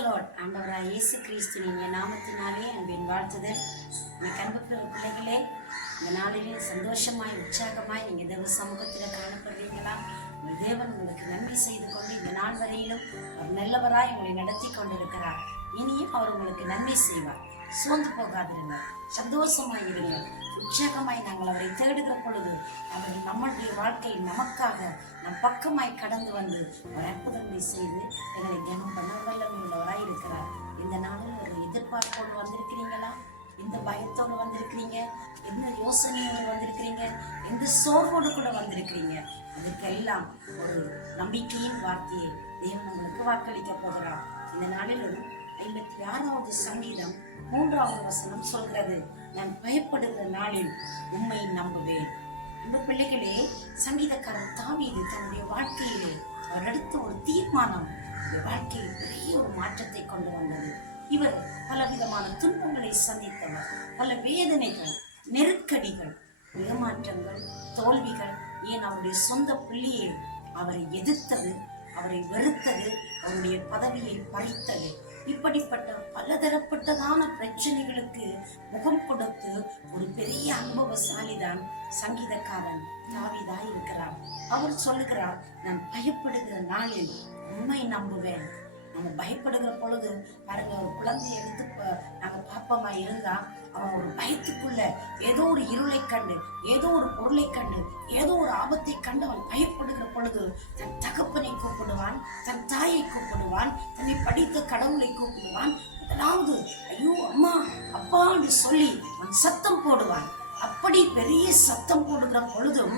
ஆண்டவராய் இயேசு கிறிஸ்துவின் நாமத்தினாலே அன்பின் வாழ்த்துதல். அன்புக்குரிய பிள்ளைகளே, இந்த நாளிலே சந்தோஷமாய் உற்சாகமாய் நீங்க தேவ சமூகத்தில் காணப்படுறீங்களா? உங்கள் தேவன் உங்களுக்கு நன்மை செய்து கொண்டு இந்த நாள் வரையிலும் அவர் நல்லவராய் உங்களை நடத்தி கொண்டிருக்கிறார். இனியும் அவர் உங்களுக்கு நன்மை செய்வார். சோர்ந்து போகாதிருங்க, சந்தோஷமாய் இருங்க, உற்சாகமாய் நாங்கள் அவரை தேடுகிற பொழுது அவர் நம்முடைய வாழ்க்கையில் நமக்காக நம் பக்கமாய் கடந்து வந்து ஒரு அற்புதங்களை செய்து எங்களை தியானம் பண்ண வல்லமையுள்ளவராய் இருக்கிறார். இந்த நாளில் ஒரு எதிர்பார்ப்போடு வந்திருக்கிறீங்களா? எந்த பயத்தோடு வந்திருக்கிறீங்க? எந்த யோசனையோடு வந்திருக்கிறீங்க? எந்த சோர்வோடு கூட வந்திருக்கிறீங்க? அதுக்கெல்லாம் ஒரு நம்பிக்கையின் வார்த்தையை தேவன் உங்களுக்கு வாக்களிக்க போகிறார். இந்த நாளில் 56வது சங்கீதம் 3வது வசனம் சொல்கிறது, நான் பயப்படுகிற நாளில் உம்மை நம்புவேன். இந்த பிள்ளைகளே, சங்கீதக்காரன் தாவீது தன்னுடைய வாழ்க்கையிலே அவர் எடுத்த ஒரு தீர்மானம் வாழ்க்கையில் பெரிய ஒரு மாற்றத்தை கொண்டு வந்தது. இவர் பலவிதமான துன்பங்களை சந்தித்தவர். பல வேதனைகள், நெருக்கடிகள், ஏமாற்றங்கள், தோல்விகள், ஏன் அவருடைய சொந்த பிள்ளையை அவரை எதிர்த்தது, அவரை வெறுத்தது, அவருடைய பதவியை பறித்தது. இப்படிப்பட்ட பலதரப்பட்டதான பிரச்சனைகளுக்கு முகம் கொடுத்து ஒரு பெரிய அனுபவசாலிதான் சங்கீதக்காரன் தாவீதாய் இருக்கிறார். அவர் சொல்லுகிறார், நான் பயப்படுகிற நாளில் உம்மை நம்புவேன். நம்ம பயப்படுகிற பொழுது பாருங்க, ஒரு குழந்தையை எடுத்து நாங்க பாப்பமா இருந்தா அவன் ஒரு பயத்துக்குள்ள ஏதோ ஒரு இருளை கண்டு, ஏதோ ஒரு பொருளை கண்டு, ஏதோ ஒரு ஆபத்தை கண்டு அவன் பயப்படுகிற பொழுது தன் தகப்பனை கூப்பிடுவான், தன் தாயை கூப்பிடுவான், தன்னை படித்த கடவுளை கூப்பிடுவான். அதாவது ஐயோ அம்மா அப்பா என்று சொல்லி அவன் சத்தம் போடுவான். அப்படி பெரிய சத்தம் போடுகிற பொழுதும்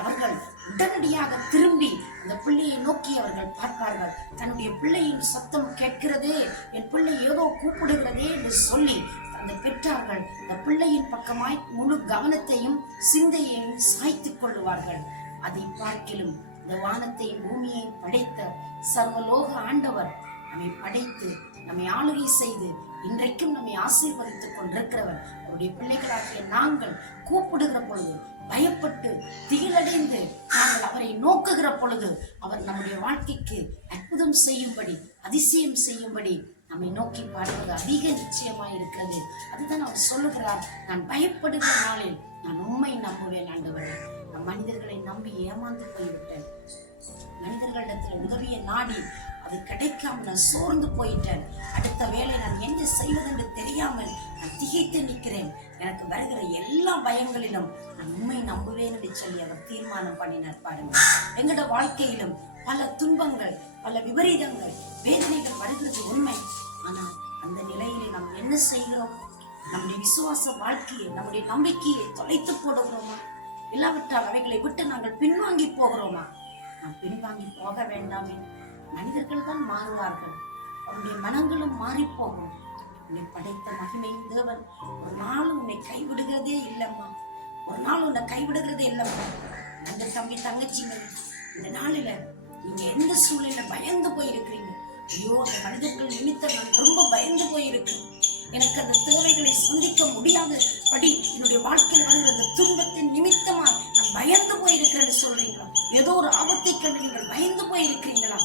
அவர்கள் உடனடியாக திரும்பி அந்த பிள்ளையை நோக்கி அவர்கள் பார்ப்பார்கள். தன்னுடைய பிள்ளையின் சத்தம் கேட்கிறதே, என் பிள்ளை ஏதோ கூப்பிடுகிறதே என்று சொல்லி அந்த பெற்றார்கள் அந்த பிள்ளையின் பக்கமாய் முழு கவனத்தையும் சிந்தையையும் சாய்த்துக் கொள்ளுவார்கள். அதை பார்க்கிலும் இந்த வானத்தையும் பூமியை படைத்த சர்வலோக ஆண்டவர் நம்மை படைத்து நம்மை ஆளுகை செய்து இன்றைக்கும் நம்மை ஆசீர்வதித்துக் கொண்டிருக்கிறவர். அவருடைய பிள்ளைகளாகிய நாங்கள் கூப்பிடுகிற பொழுது பயப்பட்டு திகிலடைந்து நாங்கள் அவரை நோக்குகிற பொழுது அவர் நம்முடைய வாழ்க்கைக்கு அற்புதம் செய்யும்படி, அதிசயம் செய்யும்படி நம்மை நோக்கி பார்ப்பது அதிக நிச்சயமாய் இருக்கிறது. அதுதான் அவர் சொல்லுகிறார், நான் பயப்படுகிற நாளில் நான் உண்மை நம்புவேன். ஆண்டவரே, நான் மனிதர்களை நம்பி ஏமாந்து போய்விட்டேன். மனிதர்களிடத்தில் உதவியை நாடி அது கிடைக்காம நான் சோர்ந்து போயிட்டேன். அடுத்த வேளை நான் என்ன செய்வதென்று தெரியாமல் நான் திகைத்து நிற்கிறேன். எனக்கு வருகிற எல்லா பயங்களிலும் நான் உண்மை நம்புவேன் என்று சொல்லி அவர் தீர்மானம் பண்ணினார். பாருங்க, எங்களோட வாழ்க்கையிலும் பல துன்பங்கள், பல விபரீதங்கள், வேதனைகள் வருகிறது உண்மை. ஆனால் அந்த நிலையிலே நாம் என்ன செய்கிறோம்? நம்முடைய விசுவாச வாழ்க்கையை, நம்முடைய நம்பிக்கையை தொலைத்து போடுகிறோமா? இல்லாவிட்டால் அவைகளை விட்டு நாங்கள் பின்வாங்கி போகிறோமா? நாம் பின்வாங்கி போக வேண்டாமே. மனிதர்கள் தான் மாறுவார்கள், அவருடைய மனங்களும் மாறி போகும். உன்னை படைத்த மகிமையின் தேவன் ஒரு நாள் உன்னை கைவிடுகிறதே இல்லம்மா, ஒரு நாள் உன்னை கைவிடுகிறதே இல்லம்மா. அந்த தம்பி தங்கச்சிங்க, இந்த நாளில நீங்க எந்த சூழ்நிலை பயந்து போயிருக்கிறீங்க? ஐயோ, அந்த மனிதர்கள் நிமித்தம் நான் ரொம்ப பயந்து போயிருக்கேன், எனக்கு அந்த தேவைகளை சந்திக்க முடியாத படி என்னுடைய வாழ்க்கையில் வருகிற அந்த துன்பத்தின் நிமித்தமா நான் பயந்து போயிருக்கிறேன்னு சொல்றீங்களா? ஏதோ ஒரு ஆபத்தை கண்டு நீங்கள் பயந்து போயிருக்கிறீங்களா?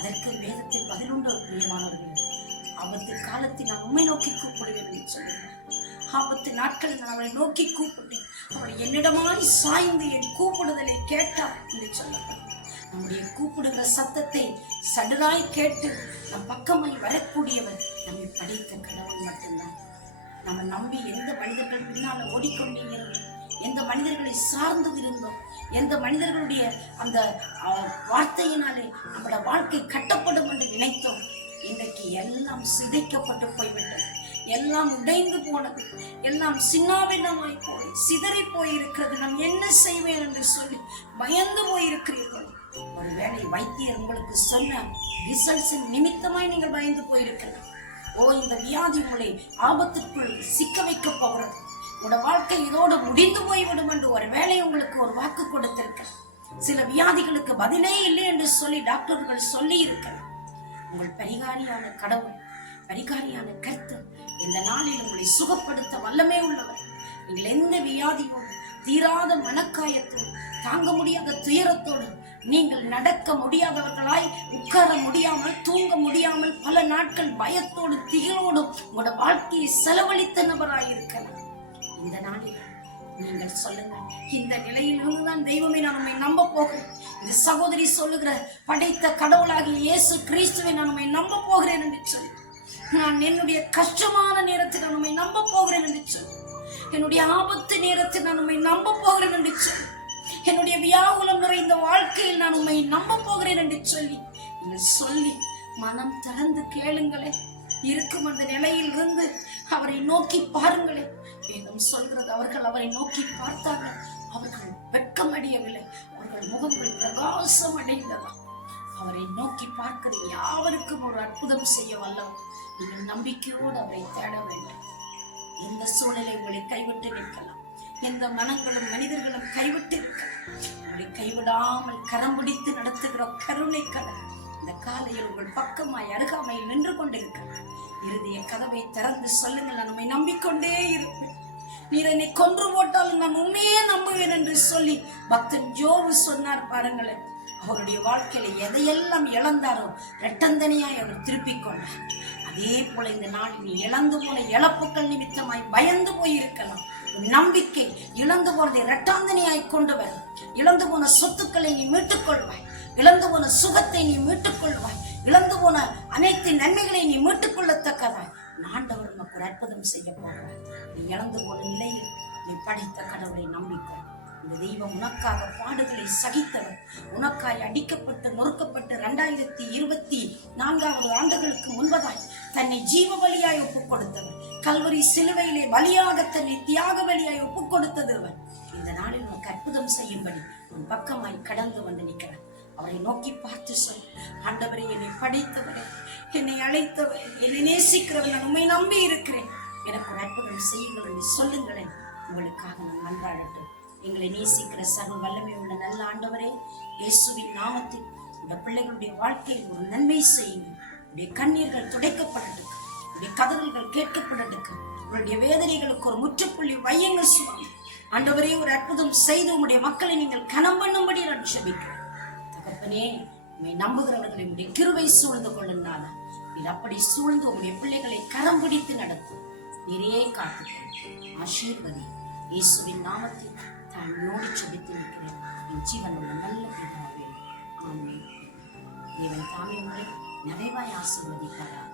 அதற்கு வேதத்தில் 11 பிரியமானவர்கள், ஆபத்து காலத்தில் நான் உண்மை நோக்கி கூப்பிடுவேன் என்று சொல்லுகிறேன். ஆபத்து நாட்களில் நான் அவளை நோக்கி கூப்பிட்டேன், அவளை என்னிடமாய் சாய்ந்து என் கூப்பிடுதலை கேட்டார் என்று சொல்லப்படும். நம்முடைய கூப்பிடுகிற சத்தத்தை சடுராய் கேட்டு நம் பக்கமாய் வரக்கூடியவர் நம்மை படைத்த கடவுள் மட்டும்தான். நம்ம நம்பி எந்த மனிதர்கள் பின்னால ஓடிக்கொண்டே இருந்தோம், எந்த மனிதர்களை சார்ந்து இருந்தோம், எந்த மனிதர்களுடைய அந்த வார்த்தையினாலே நம்மளோட வாழ்க்கை கட்டப்படும் என்று நினைத்தோம், இன்றைக்கு எல்லாம் சிதைக்கப்பட்டு போய்விட்டது, எல்லாம் உடைந்து போனது, எல்லாம் சின்னாபின்னமாய் போய் சிதறி போயிருக்கிறது. நாம் என்ன செய்வேன் என்று சொல்லி பயந்து போயிருக்கிறீர்கள். ஒருவேளை வைத்தியர் உங்களுக்கு சொன்ன ரிசல்ட்ஸ் நிமித்தமாய் நீங்கள் பயந்து போயிருக்கிறது. ஓ, இந்த வியாதி உங்களை ஆபத்துக்குள் சிக்க வைக்க போகிறது, உங்களோட வாழ்க்கை இதோடு முடிந்து போய்விடும் என்று ஒரு வேளை உங்களுக்கு ஒரு வாக்கு கொடுத்திருக்க. சில வியாதிகளுக்கு பதிலே இல்லை என்று சொல்லி டாக்டர்கள் சொல்லி இருக்கலாம். உங்கள் பரிகாரியான கடவுள், பரிகாரியான கர்த்தர் இந்த நாளில் உங்களை சுகப்படுத்த வல்லமே உள்ளவர். நீங்கள் எந்த வியாதியோடு, தீராத மனக்காயத்தோடு, தாங்க முடியாத துயரத்தோடு நீங்கள் நடக்க முடியாதவர்களாய், உட்கார முடியாமல், தூங்க முடியாமல், பல நாட்கள் பயத்தோடு திகிலோடும் உங்களோட வாழ்க்கையை செலவழித்த நபராய் இருக்கலாம். இந்த நாளில் நீங்கள் சொல்லுங்கள், இந்த நிலையிலிருந்து தான் தெய்வமே நான் உண்மை நம்ப போகிறேன். இந்த சகோதரி சொல்லுகிற, படைத்த கடவுளாகிய இயேசு கிறிஸ்துவை நான் உண்மை நம்ப போகிறேன் என்று சொல்லி, நான் என்னுடைய கஷ்டமான நேரத்தில் நான் உண்மை நம்ப போகிறேன் என்று சொல்லி, என்னுடைய ஆபத்து நேரத்தில் நான் உண்மை நம்ப போகிறேன் என்று சொல்லி, என்னுடைய வியாகுலம் நிறைந்த வாழ்க்கையில் நான் உண்மை நம்ப போகிறேன் என்று சொல்லி சொல்லி மனம் திறந்து கேளுங்களே. இருக்கும் அந்த நிலையில் இருந்து அவரை நோக்கி பாருங்களே. வேதம் சொல்கிறது, அவர்கள் அவரை நோக்கி பார்த்தார்கள், அவர்கள் வெட்கம் அடையவில்லை, அவர்கள் முகங்கள் பிரகாசம் அடைந்ததா. அவரை நோக்கி பார்க்கிற யாவருக்கும் ஒரு அற்புதம் செய்ய வல்லவர். நீங்கள் நம்பிக்கையோடு அவரை தேட வேண்டும். எந்த சூழலை உங்களை கைவிட்டு நிற்கலாம், எந்த மனங்களும் மனிதர்களும் கைவிட்டு இருக்கலாம், உங்களை கைவிடாமல் கரம் பிடித்து நடத்துகிற கருணை கடல் இந்த காலையில் உங்கள் பக்கமாய் அருகாமையில் நின்று கொண்டிருக்கிறார். இறுதிய கதவை திறந்து சொல்லுங்கள், நான் உண்மை நம்பிக்கொண்டே இருப்பேன், நீர் என்னை கொன்று போட்டாலும் நான் உண்மையே நம்புவேன் என்று சொல்லி பக்தன் யோபு சொன்னார். பாருங்களேன், அவருடைய வாழ்க்கையில எதையெல்லாம் இழந்தாரோ இரட்டந்தனியாய் அவர் திருப்பிக் கொண்டார். அதே போல இந்த நாளில் நீ இழந்து போன இழப்புக்கள் நிமித்தமாய் பயந்து போயிருக்கலாம். நம்பிக்கை இழந்து போனதை இரட்டாந்தனியாய் கொண்டு வர, இழந்து போன சொத்துக்களை நீ மீட்டுக் கொள்வாய், இழந்து போன சுகத்தை நீ மீட்டுக் கொள்வாய், இழந்து போன அனைத்து நன்மைகளை நீ மீட்டுக் கொள்ளத்தக்கதாய் ஆண்டவர் நமக்கு ஒரு அற்புதம் செய்ய போகிறார். நீ இழந்து போன நிலையில் நீ படித்த கடவுளை நம்பிக்கொள். இந்த தெய்வம் உனக்காக பாடுகளை சகித்தவர், உனக்காய் அடிக்கப்பட்டு நொறுக்கப்பட்டு 2024 ஆண்டுகளுக்கு முன்பதாய் தன்னை ஜீவ பலியாய் ஒப்புக் கொடுத்தவர், கல்வரி சிலுவையிலே பலியாக தன்னை தியாக பலியாய் ஒப்புக் கொடுத்தவர். இந்த நாளில் உனக்கு அற்புதம் செய்யும்படி உன் பக்கமாய் கடந்து வந்து நிற்கிறார். அவரை நோக்கி பார்த்து சொல், ஆண்டவரே, என்னை படைத்தவரே, என்னை அழைத்தவரே, என்னை நேசிக்கிறவர், நான் உண்மை நம்பி இருக்கிறேன், எனக்கு ஒரு அற்புதம் செய்யுங்கள் என்று சொல்லுங்களேன். உங்களுக்காக நான் நன்றாடட்டும். எங்களை நேசிக்கிற சர்வ வல்லமை உள்ள நல்ல ஆண்டவரே, இயேசுவின் நாமத்தில் இந்த பிள்ளைகளுடைய வாழ்க்கையில் ஒரு நன்மை செய்யுங்கள். உடைய கண்ணீர்கள் துடைக்கப்படட்டுக்கு, உடைய கதறல்கள் கேட்கப்படட்டுக்கு, உங்களுடைய வேதனைகளுக்கு ஒரு முற்றுப்புள்ளி வையுங்கள் சுவாமி. ஆண்டவரே, ஒரு அற்புதம் செய்து உங்களுடைய மக்களை நீங்கள் கனம் பண்ணும்படி நான் ஜெபிக்கிறேன். தகப்பனே, உம்மை நம்புகிறவர்களை உடைய கிருபை சூழ்ந்து கொள்ளுனால நீர் அப்படி சூழ்ந்து உங்களுடைய பிள்ளைகளை கரம் பிடித்து நடத்தும். நீரே காத்துக்கொள், ஆசீர்வதி. இயேசுவின் நாமத்தில் தாழ்மையோடு ஜெபித்து நிற்கிறேன் என் ஜீவனுள்ள நல்ல பிதாவே, ஆமென். தேவன் தாமே உங்களை நிறைவாய் ஆசீர்வதிப்பாராக.